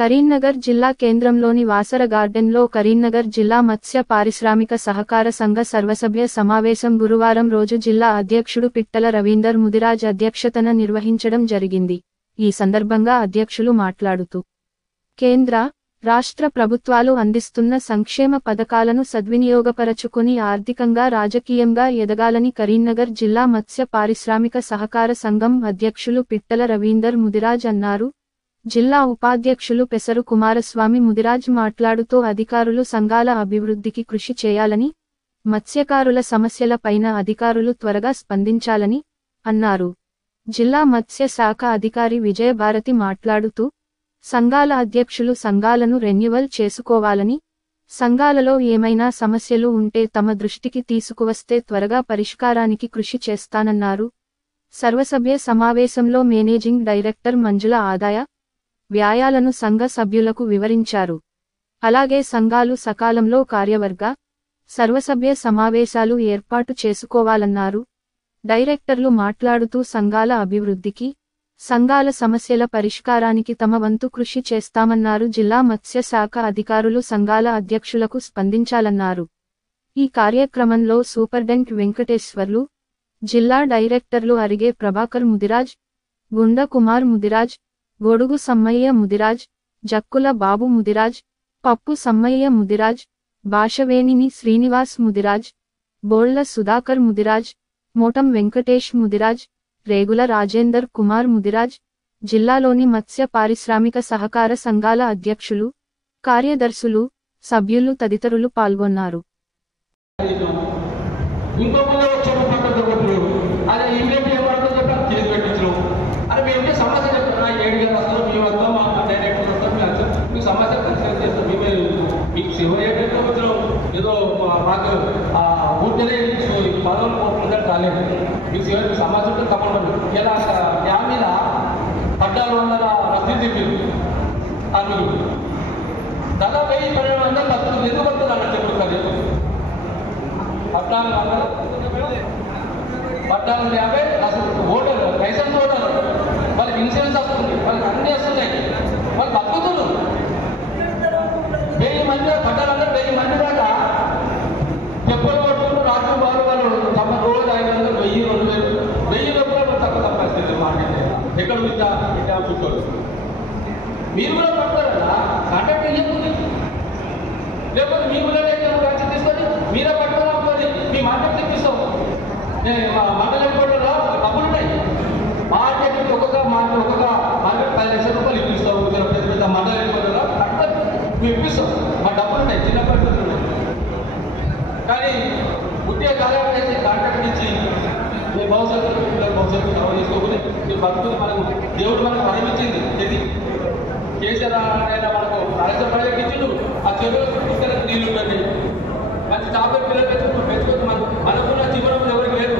కరీంనగర్ జిల్లా కేంద్రంలోని వాసర గార్డెన్లో కరీంనగర్ జిల్లా మత్స్య పారిశ్రామిక సహకార సంఘ సర్వసభ్య సమావేశం గురువారం రోజు జిల్లా అధ్యక్షుడు పిట్టల రవీందర్ ముదిరాజ్ అధ్యక్షతన నిర్వహించడం జరిగింది. ఈ సందర్భంగా అధ్యక్షులు మాట్లాడుతూ కేంద్ర, రాష్ట్ర ప్రభుత్వాలు అందిస్తున్న సంక్షేమ పథకాలను సద్వినియోగపరచుకుని ఆర్థికంగా రాజకీయంగా ఎదగాలని కరీంనగర్ జిల్లా మత్స్య పారిశ్రామిక సహకార సంఘం అధ్యక్షులు పిట్టల రవీందర్ ముదిరాజ్ అన్నారు. జిల్లా ఉపాధ్యక్షులు పెసరు కుమారస్వామి ముదిరాజ్ మాట్లాడుతూ అధికారులు సంఘాల అభివృద్ధికి కృషి చేయాలని, మత్స్యకారుల సమస్యల పైన అధికారులు త్వరగా స్పందించాలని అన్నారు. జిల్లా మత్స్య శాఖ అధికారి విజయభారతి మాట్లాడుతూ సంఘాల అధ్యక్షులు సంఘాలను రెన్యువల్ చేసుకోవాలని, సంఘాలలో ఏమైనా సమస్యలు ఉంటే తమ దృష్టికి తీసుకువస్తే త్వరగా పరిష్కారానికి కృషి చేస్తానన్నారు. సర్వసభ్య సమావేశంలో మేనేజింగ్ డైరెక్టర్ మంజుల ఆదాయ వ్యయాలను సంఘ సభ్యులకు వివరించారు. అలాగే సంఘాలు సకాలంలో కార్యవర్గ, సర్వసభ్య సమావేశాలు ఏర్పాటు చేసుకోవాలన్నారు. డైరెక్టర్లు మాట్లాడుతూ సంఘాల అభివృద్ధికి, సంఘాల సమస్యల పరిష్కారానికి తమ వంతు కృషి చేస్తామన్నారు. జిల్లా మత్స్య శాఖ అధికారులు సంఘాల అధ్యక్షులకు స్పందించాలన్నారు. ఈ కార్యక్రమంలో సూపరింటెండెంట్ వెంకటేశ్వర్లు, జిల్లా డైరెక్టర్లు అరిగే ప్రభాకర్ ముదిరాజ్, గుండ కుమార్ ముదిరాజ్, గొడుగు సమ్మయ్య ముదిరాజ్, జక్కుల బాబు ముదిరాజ్, పప్పు సమ్మయ్య ముదిరాజ్, భాషవేణిని శ్రీనివాస్ ముదిరాజ్, బోళ్ల సుధాకర్ ముదిరాజ్, మోటం వెంకటేష్ ముదిరాజ్, రేగుల రాజేందర్ కుమార్ ముదిరాజ్, జిల్లాలోని మత్స్య పారిశ్రామిక సహకార సంఘాల అధ్యక్షులు, కార్యదర్శులు, సభ్యులు తదితరులు పాల్గొన్నారు. ఏదో మాకు ఊరికే పదవులు పోతుందని కాలేదు. మీకు శివరికి సమాజం ఉంటే తప్పకుండా ఇలా డ్యామ్ మీద 1400 రసీదు చెప్పింది కార్మికులు. దాదాపు 1000-1200 రసీదులు ఎందుకు వస్తుంది అన్నట్టు ఇప్పుడు కదా 1450 రసీదు ఓటర్ లైసెన్స్ ఓటర్ వాళ్ళకి ఇన్సూరెన్స్ వస్తుంది, వాళ్ళకి అన్నీ వస్తున్నాయి, వాళ్ళు తగ్గుతున్నారు. 1000 మంది పట్టాలంటే 1000 మంది దాకా చెప్పులు కొట్టుకుంటూ రాత్రి బాలు వాళ్ళు తమ రోజు 500, 1000, 2000 రూపాయలు తక్కువ సంపాదిస్తుంది మార్కెట్. ఎక్కడ విద్యా చూసుకోవాలి. మీరు కూడా పడతారన్నా కాంట్రాక్ట్ చెప్తుంది, లేకపోతే మీ ఊళ్ళో ఖర్చు తీసుకొని మీరే పట్టుకోవాలి. మీ మార్కెట్ తెప్పిస్తాం. మా మండల హెడ్కోటర్లో డబ్బులు ఉంటాయి. మార్కెట్ ఒక్కొక్క మార్కెట్ 10 లక్షల రూపాయలు ఇప్పిస్తాం. పెద్ద పెద్ద మండల హెడ్కోటర్లో మేము ఇప్పిస్తాం. మా డబ్బులు ఉంటాయి, చిన్న పరిస్థితులు ఉన్నాయి. కానీ ఉద్యోగ కాలం చేసి కాంట్రాక్ట్ ఇచ్చి మీ భవిష్యత్తు పిల్లల భవిష్యత్తు సర్వ చేసుకోవాలి. మీ భక్తులు మనకు దేవుడు మనకు వరమిచ్చింది. ఇది కేసీఆర్ ఆయన మనకు రాజ్య ప్రాజెక్ట్ ఇచ్చిండు. ఆ చెరువులకు పుస్తకాలకు నీళ్లు ఉంటుంది. మంచి చేపల పిల్లలు పెంచుకోవచ్చు. మనకున్న జీవనం ఎవరికి లేదు.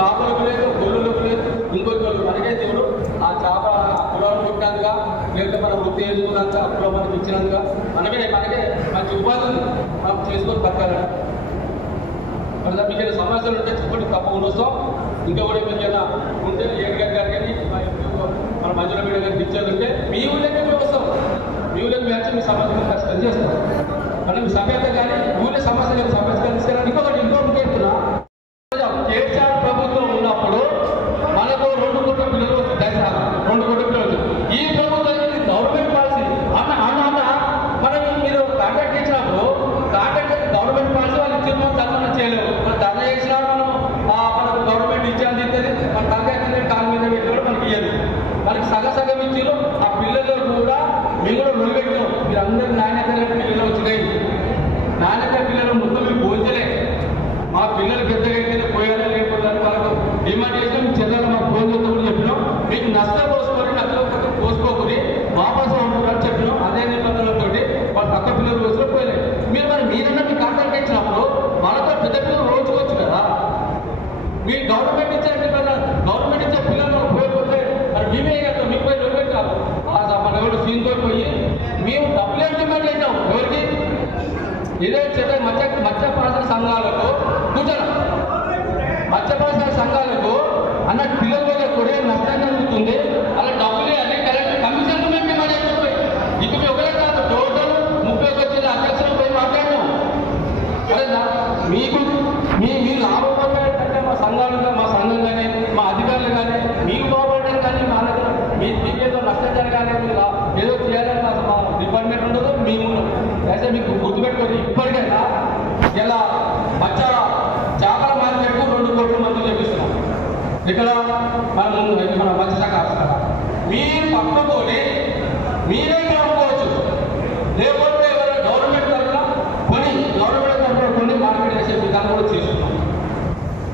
చేపలకు లేదు, గొర్రెలకు లేదు, ఇంకొకరు మనకే దేవుడు ఆ చేప కులాలు పుట్టినందుగా, లేకపోతే మన వృత్తి ఎదుగునంత అప్పులో మనకి ఇచ్చినందుగా మనకే మంచి ఉపాధి ఉంది. మనం చేసుకొని బతకాలి. మరి మీకు ఏదైనా సమస్యలు ఉంటే చెప్పండి, తప్పకుండా వస్తాం. ఇంకా కూడా మీకు ఏదైనా ఉంటే ఏడుగడ్డ గారికి మన మంజుల మీడియా గారికి ఇచ్చేది ఉంటే మీ ఊళ్ళకి మేము వస్తాం. మీ ఊళ్ళకి మేము మీ సమస్యలు ఖచ్చితంగా చేస్తాం. మనం మీ సభ్యత కానీ ఊళ్ళో సమస్యలు సమస్యలు ఇంకొకటి చెప్తున్నా. కేసీఆర్ ప్రభుత్వం ఉన్నప్పుడు మనకు 2 కోట్ల పిల్లలు 2 కోట్ల పిల్లలు. ఈ ప్రభుత్వం గవర్నమెంట్ పాలసీ అన్న మనం మీరు కాంట్రాక్ట్ ఇచ్చినప్పుడు కాంట్రాక్ట్ గవర్నమెంట్ పాలసీ వాళ్ళు ఇచ్చిన ధర్నా చేయలేవు. మనం ధర్నా చేసినా మనకు గవర్నమెంట్ ఇచ్చేది ఇస్తుంది. మన కాంట్రాక్ట్ కాలు మీద పెట్టినప్పుడు మనకి ఇయ్యదు. మనకి సగం ఇచ్చారు. ఆ పిల్లలు కూడా మేము కూడా రొలి పెట్టాం. మీరు అందరూ నాణ్యత పిల్లలు వచ్చినాయి. నాణ్యత పిల్లలు మొత్తం మీరు పోల్చలే. మా పిల్లలు పెద్దగా అయితే పోయారా లేకపోతే వాళ్ళకు డిమాండ్ చేసినా మీకు చెల్లెలు మాకు ఫోన్ చేస్తూ కూడా చెప్పినాం. మీకు నష్టం పోసుకొని నష్టపోతే పోసుకోకూడదు, వాపసు ఉంటుందని చెప్పినాం. అదే నిబంధనలతో వాళ్ళు పక్క పిల్లలు రోజులో పోయలేదు. మరి మీరన్నా మీ కాంట్రాక్ట్ ఇచ్చినప్పుడు వాళ్ళతో పెద్ద పిల్లలు రోజుకోవచ్చు కదా. మీరు గవర్నమెంట్ ఇచ్చే గవర్నమెంట్ ఇచ్చే పిల్లలు పోయిపోతే మరి మేమే కదా మీకు పోయి నిలబెట్టాలి. మన ఎవరు సీన్తో పోయి మేము డబ్బులు డిమాండ్ చేసాం. ఎవరికి ఇదే చెత్త మత్స్య పారిశ్రామిక సంఘాలకు కూర్చొని మత్స్య పారిశ్రామిక సంఘాలకు అన్న పిల్లల వల్ల కూడా నష్టం జరుగుతుంది. అలా డబ్బులు అన్ని కరెక్ట్ కమిషన్ మేము డిమాండ్ చేస్తున్నాం. మీకు మీ లాభం పొందాలంటే మా సంఘం కానీ మా అధికారులు కానీ మీకు బాగుపడడం కానీ మా దగ్గర మీకేదో నష్టం జరగాలి ఏదో చేయాలని మా డిపార్ట్మెంట్ ఉండదు మేము అయితే మీకు గుర్తుపెట్టుకొని ఇప్పటికైనా ఇలా చేపల మార్కెట్కు 2 కోట్ల మంది చేపిస్తున్నాం ఇక్కడ మన మత్స్యశాఖ ఆఫీసర్ మీరు పక్కకొని మీరే ఇక్కడ అమ్ముకోవచ్చు లేకపోతే ఎవరైనా గవర్నమెంట్ తరఫున కొన్ని మార్కెట్ చేసే విధానం కూడా చేస్తున్నాం.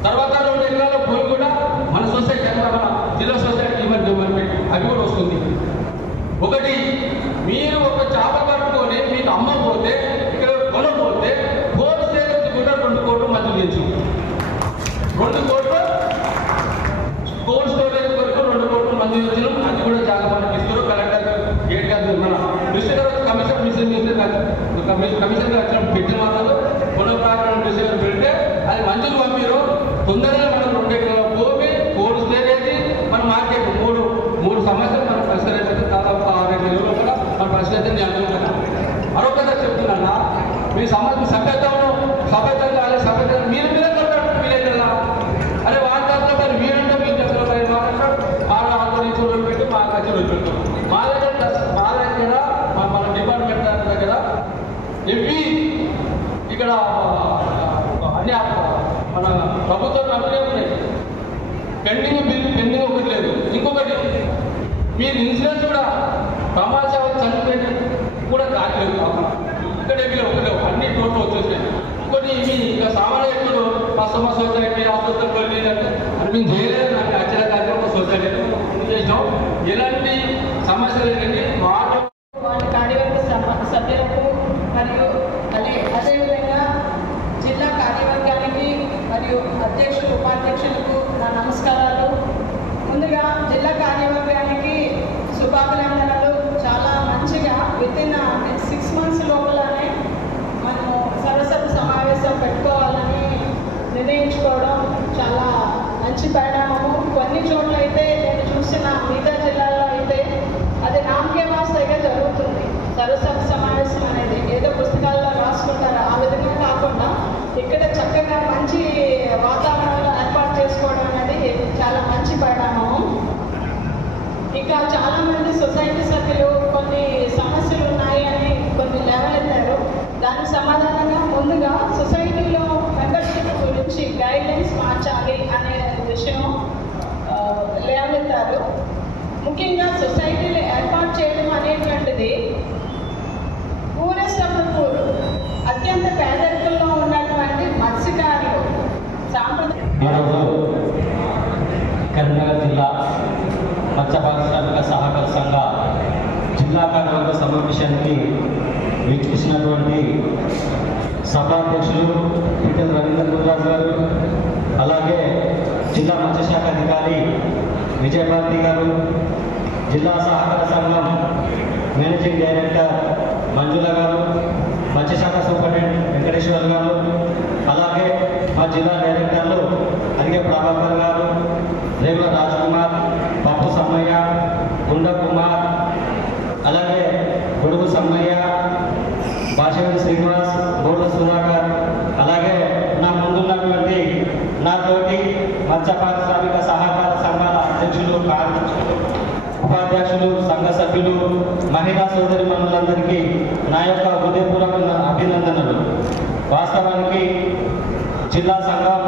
తర్వాత 2 ఎకరాల భూమి కూడా మన సొసైటీ మన జిల్లా సొసైటీ డెవలప్మెంట్ అవి కూడా వస్తుంది. ఒకటి మీరు ఒక చేప పట్టుకొని మీకు అమ్మకపోతే ఇక్కడ కొనకపోతే హోల్సేల్ కూడా 2 కోట్లు మంజూరు చేసి 2 కోట్లు కోల్డ్ స్టోరేజ్ వరకు 2 కోట్లు మంజూరు చేసినాం. అది కూడా చాలా మనకి ఇస్తారు. కలెక్టర్ గేట్ కాదు మన మినిస్టర్ గారు కమిషన్ వచ్చినప్పుడు పెట్టిన వాళ్ళు పునఃప్రారంభం చేసేవారు పెడితే అది మంజూరు పంపిరు. తొందరగా మనం 2 ఎకరాల భూమి కోల్డ్ స్టోరేజ్ మన మార్కెట్ మూడు సమస్యలు మనం పరిష్కరించాలి. దాదాపు 6 నెలల లోపల మన పరిష్కరించని నేను అనుకుంటున్నాను. మరొకసారి చెప్తున్నా మీ సమస్య సభ్యతంగా మీరు వీలైతుందా అరే వాళ్ళ తర్వాత మీరంటే మీ దగ్గర ఆరు పెట్టి మా ఖర్చులు పెడతాం. మా దగ్గర మన డిపార్ట్మెంట్ దగ్గర ఎవ్వి ఇక్కడ అన్ని మన ప్రభుత్వం అన్నీ ఉన్నాయి. పెండింగ్ ఒకటి లేదు. ఇంకొకటి మీరు ఇన్సూరెన్స్ కూడా ప్రమాదాలు చనిపోయిన కూడా కాలేదు. ఇక్కడ ఒకటి అన్ని టోటల్ వచ్చేసాయి. ఇంకోటి ఇవి ఇంకా సామాన్య వ్యక్తులు మా సొసైటీ ఆసుపత్రులు వెళ్ళిందంటే అని మేము చేయలేదు. నాకు అచ్చల కార్యక్రమం సొసైటీ చేసినాం. ఎలాంటి సమస్యలు ఏంటంటే వాళ్ళ కార్యవర్గ సభ్యులకు మరియు అదేవిధంగా జిల్లా కార్యవర్గానికి మరియు అధ్యక్షులు ఉపాధ్యక్షులకు నా నమస్కారాలు. ముందుగా జిల్లా కార్యవర్గానికి శుభాభినందనలు. చాలా మంచిగా వితిన్ 6 months లోపలనే మనము సరస్వతి సమావేశం పెట్టుకోవాలని నిర్ణయించుకోవడం చాలా మంచి పరిణామము. కొన్ని చోట్ల అయితే నేను చూసిన మిగతా జిల్లాల్లో అయితే అది నామకే వాస్తవిగా జరుగుతుంది. సరస్వతి సమావేశం అనేది ఏదో పుస్తకాల్లో రాసుకుంటారు. ఆ విధంగా కాకుండా ఇక్కడ చక్కగా మంచి వాతావరణంలో ఏర్పాటు చేసుకోవడం అనేది చాలా మంచి పరిణామము. ఇంకా చాలామంది సొసైటీ సభ్యులు కొన్ని సమస్యలు ఉన్నాయి అని కొన్ని లేవనెత్తారు. దానికి సమాధానంగా ముందుగా సొసైటీలో మెంబర్షిప్ గురించి గైడ్లైన్స్ మార్చాలి అనే విషయం లేవనెత్తారు. ముఖ్యంగా సొసైటీలు ఏర్పాటు చేయడం అనేటువంటిది పూరసమూరు అత్యంత పేదరికంలో ఉన్నటువంటి మత్స్యకారులు కరీంనగర్ జిల్లా మత్స్య పారిశ్రామిక సహకార సంఘ జిల్లా కార్యవర్గ సమావేశానికి వీక్షించినటువంటి సభాధ్యక్షులు పిట్టల రవీందర్ ముదిరాజు గారు, అలాగే జిల్లా మత్స్యశాఖ అధికారి విజయభారతి గారు, జిల్లా సహకార సంఘం మేనేజింగ్ డైరెక్టర్ మంజుల గారు, మత్స్యశాఖ సూపరింటెండెంట్ వెంకటేశ్వర్ గారు, అలాగే మా జిల్లా డైరెక్టర్లు అడిగే ప్రభాకర్ గారు, రేగుల రాజ్ కుమార్, పప్పు సమ్మయ్య, గుండ కుమార్, అలాగే గొడుగు సమ్మయ్య, భాషవేది శ్రీనివాస్, బోర్డు సుధాకర్, అలాగే నా ముందున్నటువంటి నాతోటి మత్స్య పారిశ్రామిక సహకార సంఘాల అధ్యక్షులు, కార్యదర్శులు, ఉపాధ్యక్షులు, సంఘ సభ్యులు, మహిళా సోదరి మనులందరికీ నా యొక్క హృదయపూర్వక అభినందనలు. వాస్తవానికి జిల్లా సంఘం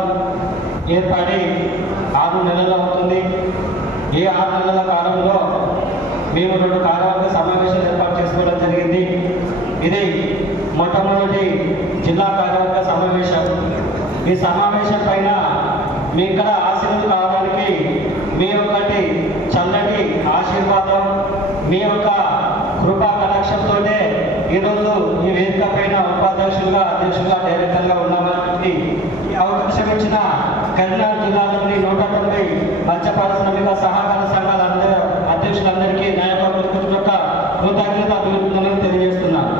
ఏర్పడి 6 నెలలు అవుతుంది. ఈ 6 నెలల కాలంలో మేము 2 కార్యవర్గ సమావేశాలు ఏర్పాటు చేసుకోవడం జరిగింది. ఇది మొట్టమొదటి జిల్లా కార్యవర్గ సమావేశం. ఈ సమావేశం పైన మీ ఇక్కడ ఆశీర్వాదం కావడానికి మీ యొక్కటి చల్లటి ఆశీర్వాదం, మీ యొక్క కృపా కటాక్షంతోనే ఈరోజు ఈ వేదిక పైన ఉపాధ్యక్షులుగా, అధ్యక్షులుగా, డైరెక్టర్గా ఉన్నామని ఈ అవకాశం ఇచ్చిన కరీంనగర్ జిల్లాలోని 190 మత్స్య పారిశ్రామిక సహకార సంఘాల అధ్యక్షులందరికీ నా యొక్క కృతజ్ఞతలు తెలియజేస్తున్నాను.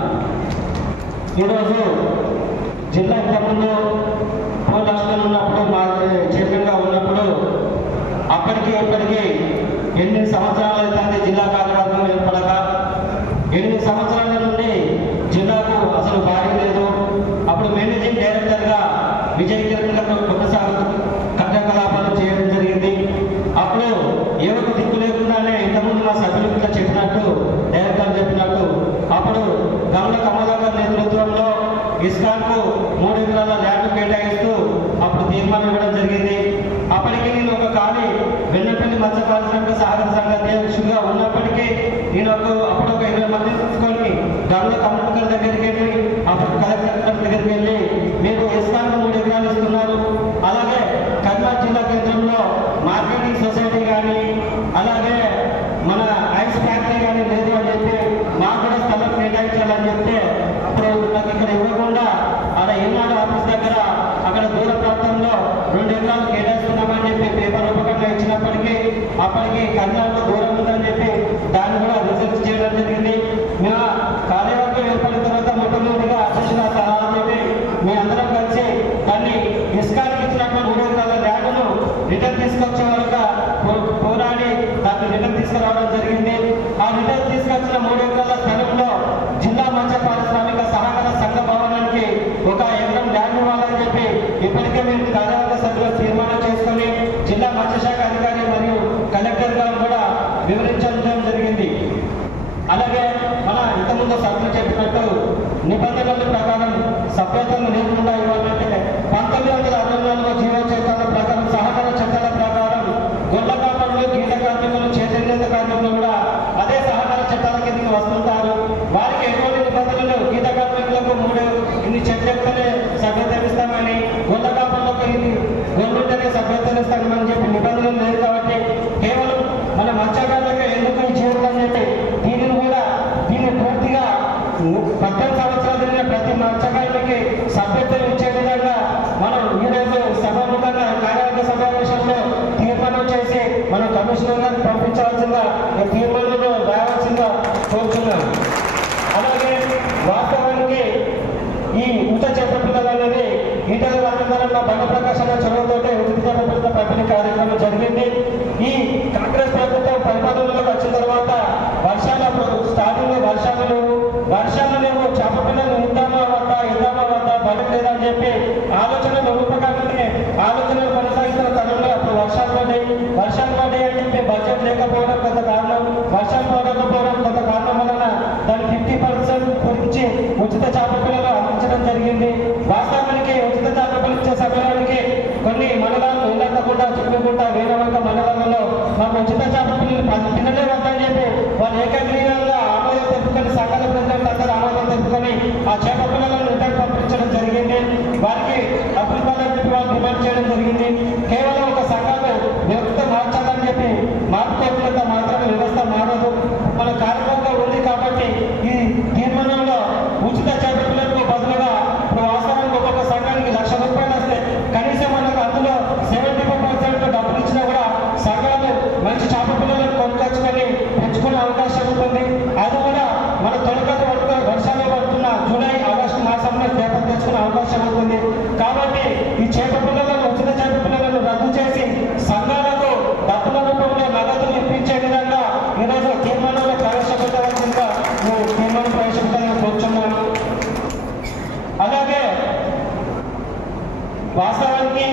ఈరోజు జిల్లా ఇంతకుముందు లక్ష్మణ్ ఉన్నప్పుడు మా చైర్మన్గా ఉన్నప్పుడు అప్పటికి ఇప్పటికీ 8 సంవత్సరాలు అవుతుంది జిల్లా కార్యవర్గం ఏర్పడక. 8 సంవత్సరాల నుండి జిల్లాకు అసలు భారీ లేదు. అప్పుడు మేనేజింగ్ డైరెక్టర్గా విజయకేతనతో కార్యకలాపాలు చేయడం జరిగింది. అప్పుడు ఎవరికి దిక్కు లేకుండానే ఇంతకుముందు మా సభ్యులు ఇట్లా చెప్పినట్టు డైరెక్టర్ చెప్పినట్టు అప్పుడు గమల కమలాకర్ నేతృత్వంలో ఇస్కాన్కు 3 ఎకరాల ల్యాండ్ కేటాయిస్తూ అప్పుడు తీర్మానం ఇవ్వడం జరిగింది. అప్పటికి నేను ఒక ఖాళీ వెన్నపల్లి మత్స్య పారిశ్రామిక సహకార సంఘ అధ్యక్షుడిగా ఉన్నప్పటికీ నేను అప్పుడు ఒక 20 మందిని తీసుకొని గమల కమలాకర్ దగ్గరికి వెళ్ళి అప్పుడు కలెక్టర్ దగ్గరికి వెళ్ళి మీరు ఇస్కాన్కు 3 ఎకరాలు ఇస్తున్నారు, అలాగే కర్నూలు జిల్లా కేంద్రంలో మార్కెటింగ్ సొసైటీ కానీ అలాగే మన ఐస్ ఫ్యాక్టరీ కానీ లేదు అని చెప్పి మాకు కూడా స్థలం కేటాయించాలని చెప్తే అప్పుడు నాకు ఇక్కడ ఇవ్వకుండా అలా ఏనాడు ఆఫీస్ దగ్గర అక్కడ దూర ప్రాంతంలో 2 ఎకరాలు కేటాయిస్తున్నామని చెప్పి పేపర్ రూపకంగా ఇచ్చినప్పటికీ అప్పటికి కర్నూలులో దూరం ఉందని చెప్పి దాన్ని కూడా రిజెక్ట్ చేయడం జరిగింది. మేము కార్యవర్గం ఏర్పడిన తర్వాత మొట్టమొదటిగా అధ్యక్షుల సలహా చెప్పి మీ అందరం కలిసి దాన్ని ఇస్కాన్కి ఇచ్చినప్పుడు 3 ఎకరాల ల్యాండ్ను రిటర్న్ తీసుకొచ్చే వరకు పోరాడి దాన్ని రిటర్న్ తీసుకురావడం జరిగింది. ఆ రిటర్న్ తీసుకొచ్చిన 3 ఎకరాల స్థలంలో జిల్లా మత్స్య పారిశ్రామిక సహకార సంఘ భవనానికి 1 ఎకరం ల్యాండ్ ఇవ్వాలని చెప్పి ఇప్పటికే మేము కార్యవర్గ సభ్యులు తీర్మానం చేసుకుని జిల్లా మత్స్యశాఖ అధికారి మరియు కలెక్టర్ గారు కూడా వివరించడం జరిగింది. అలాగే మన ఇంతకుముందు సభ్యులు చెప్పినట్టు నిబంధనల ప్రకారం సభ్యత్వం లేకుండా ఇవ్వాలంటే 1964 జీవో చట్టాల ప్రకారం సహకార చట్టాల ప్రకారం గొల్ల కాపరులు గీత కార్మికులు చైతన్యత కార్మికులు కూడా అదే సహకార చట్టాల కిందకి వస్తుంటారు. వారికి ఎటువంటి నిబంధనలు గీత కార్మికులకు 3 ఇన్ని చెట్లెక్కలే సభ్యత్వం ఇస్తామని గొల్ల కాపరులకు ఇది గవర్నమెంట్నే సభ్యత్వం ఇస్తామని చెప్పి నిబంధనలు లేదు కాబట్టి కేవలం మన మత్స్యకారులకు ఎందుకు ఈ జీవితం అని చెప్పి దీన్ని పూర్తిగా 18 సంవత్సరాలు తిరిగిన ప్రతి మత్స్యకారునికి సభ్యత్వం ఇచ్చే విధంగా మనం ఈరోజు సభాముఖంగా కార్యవర్గ సమావేశంలో తీర్మానం చేసి మన కమిషనర్ గారికి పంపించాల్సిందిగా తీర్మానంలో రావాల్సిందిగా కోరుతున్నాం. అలాగే వాస్తవానికి ఈ ఉచిత చేపల పిల్లలు అనేది ఈటల రాజేంద్ర బండ ప్రకాశన చొరవతోటే ఉచిత చేపల పిల్లల పంపిణీ కార్యక్రమం జరిగింది. ఈ కాంగ్రెస్ ప్రభుత్వం పరిపాలనలోకి వచ్చిన తర్వాత స్టార్టింగ్ లో వర్షాలు లేవు చేప పిల్లలు ఇద్దామా వద్దా బలం లేదని చెప్పి ఆలోచనలు రూపకాలనే ఆలోచనలు కొనసాగిస్తున్న తరుణంలో అప్పుడు వర్షాలు పడ్డాయి అని చెప్పి బడ్జెట్ లేకపోవడం కొంత కారణం, వర్షాలు పడకపోవడం కొంత కారణం వలన దాని 50% గురించి ఉచిత చేప పిల్లలు అందించడం జరిగింది. వాస్తవానికి ఉచిత చేప పిల్లలు ఇచ్చే సమయానికి కొన్ని మండలాలు ఇళ్ళకుండా చుట్టుకుంటా వేరవంక మండలాలలో మాకు ఉచిత చేప పిల్లలు పిల్లలే వద్దని చెప్పి వాళ్ళు ఏకగ్రీవంగా ఆమోదం తెలుపుకొని సకల ప్రజలకు అందరూ ఆమోదం తెలుపుకొని ఆ చేప పిల్లలను రిటర్న్ పంపించడం జరిగింది. వారికి అభివృద్ధి చెప్పి వాళ్ళు డిమాండ్ చేయడం జరిగింది. కేవలం ఒక సంఘాలు వ్యవస్థ మార్చాలని చెప్పి మార్పుకోకుండా మాత్రమే వ్యవస్థ మారదు. మన కార్యక్రమంగా ఉంది కాబట్టి ఈ తీర్మానంలో ఉచిత చేప పిల్లలకు బదులుగా ఇప్పుడు వాస్తవానికి ఒక్కొక్క సంఘానికి ₹1,00,000 వస్తే కనీసం మనకు అందులో 75% డబ్బులు ఇచ్చినా కూడా సంఘాలు మంచి చేప పిల్లలను కొనుకొచ్చుకొని పెంచుకునే అవకాశం ఉంటుంది. అది కూడా మన తొలగతి వర్షాలు పడుతున్న జూలై ఆగస్టు మాసంలో చేపలు తెచ్చుకునే అవకాశం ఉంటుంది. కాబట్టి ఈ చేప పిల్లలను ఉచిత చేప పిల్లలను రద్దు చేసి సంఘాలకు డబ్బుల రూపంలో నగదు ఇప్పించే విధంగా ఈరోజు తీర్మానంలో ప్రవేశపెట్టవలసిందిగా తీర్మానం ప్రవేశపెట్టాలని కోరుచున్నాను. అలాగే వాస్తవానికి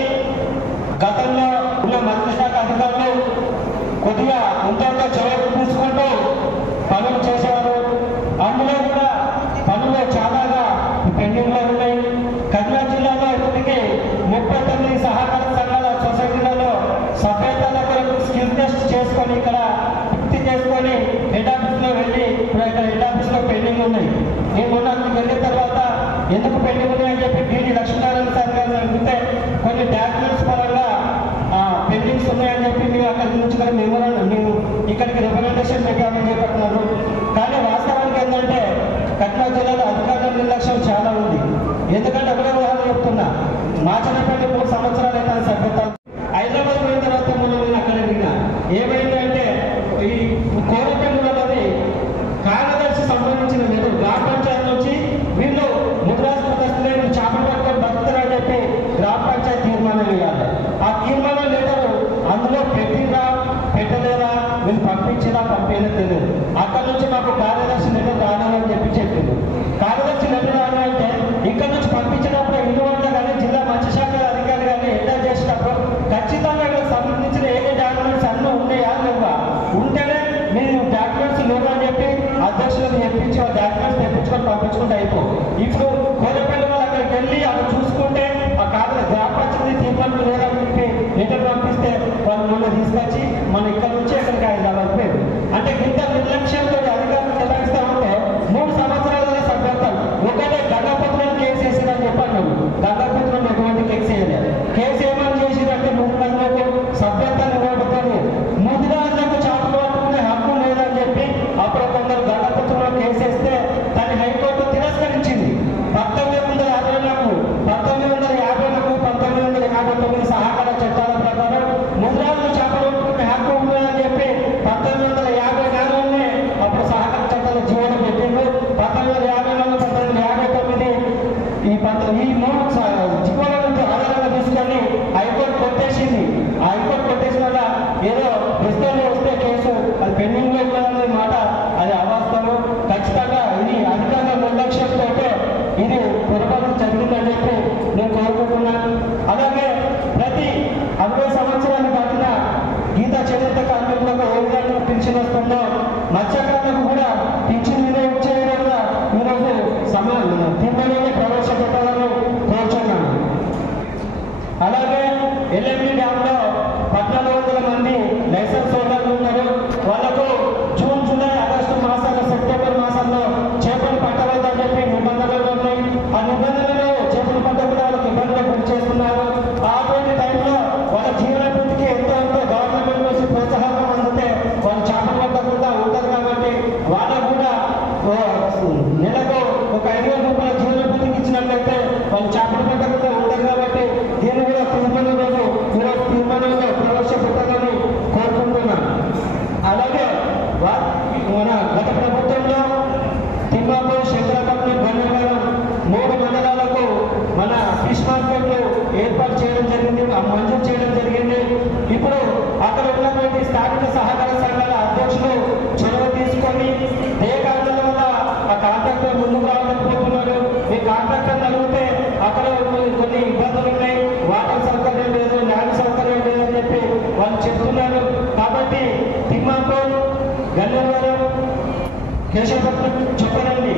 గతంలో ఉన్న మత్స్యశాఖ అధికారులు కొద్దిగా ఎంతో చొరవ తీసుకుంటూ పనులు చేసేవారు. అందులో కూడా పనులు చాలాగా పెండింగ్లో ఉన్నాయి. కర్నూలు జిల్లాలో ఇప్పటికీ 39 సహకార సంఘాల సొసైటీలలో సభ్యతల కొరకు స్కిల్ టెస్ట్ చేసుకొని ఇక్కడ పూర్తి చేసుకొని హెడ్ ఆఫీస్లో వెళ్ళి ఇప్పుడు ఇక్కడ హెడ్ ఆఫీస్లో పెండింగ్ ఉన్నాయి. నేను మొన్న అక్కడికి వెళ్ళిన తర్వాత ఎందుకు పెండింగ్ ఉన్నాయని చెప్పి డీడీ లక్ష్మీనారాయణ సార్ గారిని అడిగితే కొన్ని డాక్యుమెంట్స్ పరంగా పెండింగ్స్ ఉన్నాయని చెప్పి మేము అక్కడి నుంచి కూడా మేము ఇక్కడికి రిప్రజెంటేషన్ పెట్టామని చెప్పినారు. కానీ వాస్తవానికి ఏంటంటే కర్నూలు జిల్లాలో అధికారుల నిర్లక్ష్యం చాలా ఉంది. ఎందుకంటే ఒకటే ఉదాహరణ చెప్తున్నా, మాచనపల్లి 3 సంవత్సరాలు అయితే సభ్యత హైదరాబాద్ పోయిన తర్వాత నేను అక్కడ అడిగినా ఏమైందంటే ఈ కోరపల్లి అనేది కార్యదర్శి సంబంధించిన లేదు గ్రామ పంచాయతీ నుంచి వీళ్ళు ముద్రాసు ప్రదర్శన చేపలు పట్టుకొని బతుకుతారని చెప్పి గ్రామ పంచాయతీ తీర్మానం వేయాలి. ఆ తీర్మానం లెటరు అందులో పెట్టలేదా వీళ్ళు పంపించినా పంపించలేదు తెలియదు. అక్కడ నుంచి మాకు కార్యదర్శి లెటర్ రావాలని చెప్పి చెప్పింది. కార్యదర్శి లెటర్ రావాలంటే ఇక్కడ నుంచి పంపించినప్పుడు ఇల్లు కానీ జిల్లా మత్స్యశాఖ అలాగే ఎల్ఎండి డ్యాంలో 1400 మంది లైసెన్స్ హోల్డర్లు ఉన్నారు. వాళ్ళకు జూన్, జూలై, ఆగస్టు మాసాల్లో, సెప్టెంబర్ మాసంలో చేపలు పట్టవద్దని చెప్పి నిబంధనలు ఉన్నాయి. ఆ నిబంధనలు చేపలు పట్టకుండా వాళ్ళకి ఇబ్బందులు గురి చేస్తున్నారు. అటువంటి టైంలో వాళ్ళ జీవనాభివృద్ధికి ఎంతో గవర్నమెంట్ నుంచి ప్రోత్సాహం అందితే వాళ్ళు చేపలు పట్టకుండా ఉంటారు. కాబట్టి వాళ్ళకు కూడా నెలకు ఒక 5,000 రూపాయల జీవనాభివృద్ధికి ఇచ్చినట్లయితే వాళ్ళు చేపలు పట్టకుండా ఉంటారు. కాబట్టి దీన్ని కూడా తీర్మానంలో ప్రవేశపెట్టాలని కోరుకుంటున్నాను. అలాగే మన గత ప్రభుత్వంలో తిమ్మాపూర్, శంకరపట్నం, గన్నవరం 3 మండలాలకు మన ఫిష్ మార్కెట్లు ఏర్పాటు చేయడం జరిగింది, మంజూరు చేయడం జరిగింది. ఇప్పుడు అక్కడ ఉన్నటువంటి స్థానిక సహకార సంఘాల అధ్యక్షులు చొరవ తీసుకొని ఏ కారణాల వల్ల ఆ కాంట్రాక్టర్ ముందుకు రావలేకపోతున్నారు. ఈ కాంట్రాక్టర్ అడిగితే అక్కడ కొన్ని ఇబ్బందులు ఉన్నాయి, వాటర్ సౌకర్యం లేదు, ల్యాండ్ సౌకర్యం లేదని చెప్పి వాళ్ళు చెప్తున్నారు. కాబట్టి తిమ్మాపూర్, గన్నవరం, కేశవపట్నం, చొప్పనండి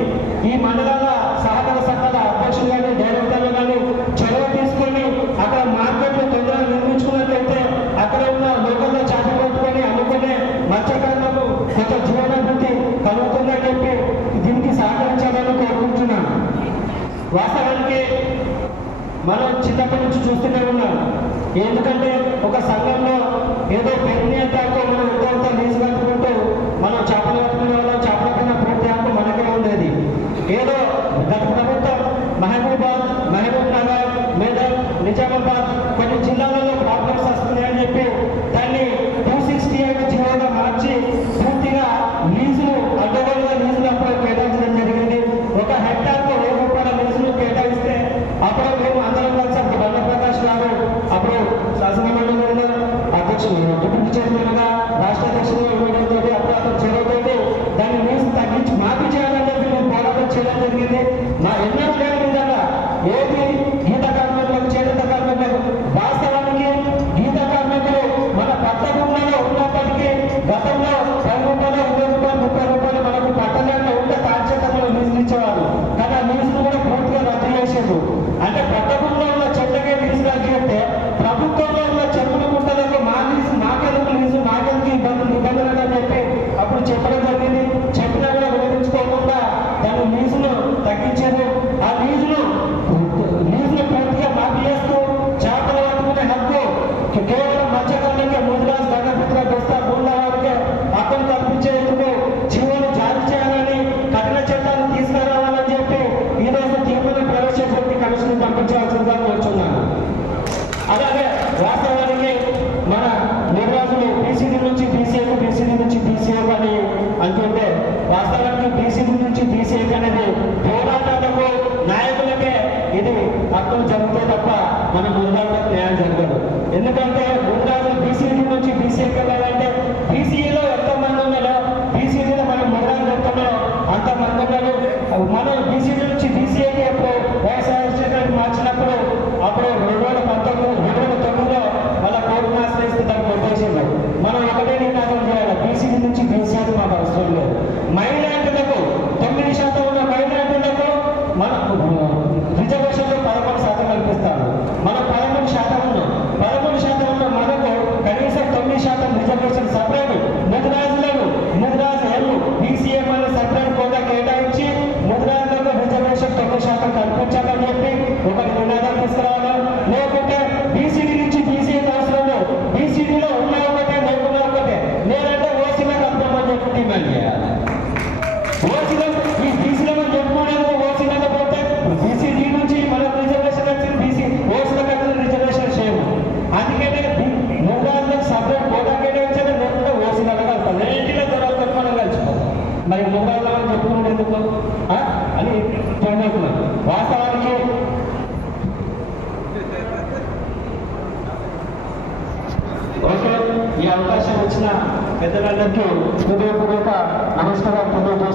ఈ మండలాల సహకార సంఘాల అధ్యక్షులు కానీ డైరెక్టర్లు కానీ చొరవ తీసుకొని అక్కడ మార్కెట్లు తొందరగా నిర్మించుకున్నట్లయితే అక్కడ ఉన్న లోకల్లో చేప పట్టుకొని అమ్ముకునే మత్స్యకారులకు కొంత జీవనాభివృద్ధి కలుగుతుందని చెప్పి దీనికి సహకరించాలని కోరుకుంటున్నాను. వాస్తవానికి మనం చిన్నప్పటి నుంచి చూస్తూనే ఉన్నాం. ఎందుకంటే ఒక సంఘంలో ఏదో పెరిగినంతకు మనం ఎంతో లీజు కట్టుకుంటూ మనం చేపలు పట్టుకునే వాళ్ళం, చేపల కన్నా పూర్తి హక్కు మనకే ఉండేది. ఏదో గత ప్రభుత్వం మహబూబ్ నగర్, మేదక్, నిజామాబాద్ కొన్ని జిల్లాలలో ప్రాబ్లమ్స్ వస్తున్నాయని చెప్పి దాన్ని 268 జీవోగా మార్చి పూర్తిగా లీజులు అడ్డగోలుగా లీజులు అప్పుడు కేటాయించడం జరిగింది. 1 హెక్టార్కు 1000 రూపాయల లీజులు కేటాయిస్తే అప్పుడు మేము అందరం కలిసి అప్పుడు బండప్రకాష్ గారు అప్పుడు శాసనమండలిలో అధ్యక్షులు, డిప్యూటీ చైర్మన్ గా, రాష్ట్ర అధ్యక్షులు ఇవ్వడంతో అప్పుడు అతను చొరవతోటి దాన్ని లీజు తగ్గించి మాఫీ చేయాలని చెప్పి మేము పోరాటం చేయడం జరిగింది. నా ఎన్నో లేని విధంగా ఏది గీత కార్మికులకు, చేనేత కార్మికులకు వాస్తవానికి గీత కార్మికులు మన పట్టభూములలో ఉన్నప్పటికీ గతంలో 10 రూపాయలు, 20 రూపాయలు, 30 రూపాయలు మనకు పట్టణంలో ఉంటే తాచేతలు లీజులు ఇచ్చేవారు. కానీ ఆ లీజులు కూడా పూర్తిగా రద్దు చేసేది. అంటే పట్టభూములో ఉన్న చెట్లకే లీజు రద్దు చేస్తే ప్రభుత్వంలో ఉన్న చెరువుల గుంటలకు మాకెందుకు లీజు, మాకెందుకు నిబంధనలు అని చెప్పి అప్పుడు చెప్పడం జరిగింది. చెప్పినా కూడా వినియోగించుకోకుండా దాని లీజును తగ్గించారు. ఆ లీజును పూర్తిగా మాఫీ చేస్తూ చేపలు పట్టుకునే హక్కు కేవలం మత్స్యకారులకే, ముదిరాజ్, గంగపుత్ర, దోస్తా, గుండా వారికే హక్కును కల్పించేందుకు జీవోలు జారీ చేయాలని, కఠిన చట్టాలను తీసుకురావాలని చెప్పి ఈ రోజు తీర్మానం ప్రవేశపెట్టి కమిషన్ పంపించాల్సిందిగా కోరుచున్నాను. అలాగే వాస్తవానికి మన నిర్వాసులు బీసీడీ నుంచి బీసీఏకు, బీసీడీ నుంచి బీసీఏకు అని అంటుంటే వాస్తవానికి బీసీడీ నుంచి బీసీఏకు అనేది పోరాటాలకు, నాయకులకే ఇది హక్కులు జరుగుతాయి తప్ప మన ముదిరాజులకు న్యాయం జరగదు. ఎందుకంటే ముదిరాజులు బీసీడీ నుంచి బీసీఏకి వెళ్ళాలంటే బీసీఏలో ఎంతమంది ఉన్నారో బీసీడీలో మనం ముదిరాజులు ఎంతున్నారో అంతమంది ఉన్నారు. మనం బీసీడీ నుంచి బీసీఏకి ఎప్పుడు వ్యవసాయ మార్చినప్పుడు అప్పుడు 2019లో వాళ్ళ కోర్టును ఆశ్రయిస్తే దాన్ని కొట్టేసింది. మనం ఒకటే నినాదం చేయాలి, బీసీడీ నుంచి బీసీఏకి మాకు అవసరం లేదు. మైనారిటీలకు 9% ఉన్న మైనారిటీలకు మన రిజర్వేషన్లు 11% కల్పిస్తారు. మనం 13% ఉన్నాం. 13% ఉన్న మనకు కనీసం 9% రిజర్వేషన్ సపరేట్ ముదిరాజులు బీసీఏ మళ్ళీ సపరేట్ కోటా కేటాయించి ముదిరాజులకు రిజర్వేషన్ 9% కల్పించాలని చెప్పి ఒక నినాదం తీసుకురావాలి. లేకుంటే బీసీడీ నుంచి బీసీఏకి అవసరం లేదు, బీసీడీలో ఉన్నా ఒకటే, లేకున్నా ఒకటే, నేనంటే ఓసీలో కలుపుతామని చెప్పి డిమాండ్ చేయాలి. ఓసీలో ఈ బీసీలో మనం చెప్పుకోవడానికి ఓసీలో పోతే బీసీడీ నుంచి మనకు రిజర్వేషన్ వచ్చింది, ఓసీలకు వచ్చిన రిజర్వేషన్ చేయము. అందుకనే ముదిరాజులకు సపరేట్ కోటా కేటాయించాలి, లేకుంటే ఓసీలో కలుపుతాం. రెండింటిలో దొరకకపోతే మనం కలిసిపోతాం. మరి ముదిరాజులను చెప్పుకున్నాడు ఎందుకు అని పొందుతున్నాం. వాస్తవానికి ఓకే, ఈ అవకాశం వచ్చిన పెద్దలందరికీ హృదయపూర్వక నమస్కారం తెలియజేస్తున్నాను.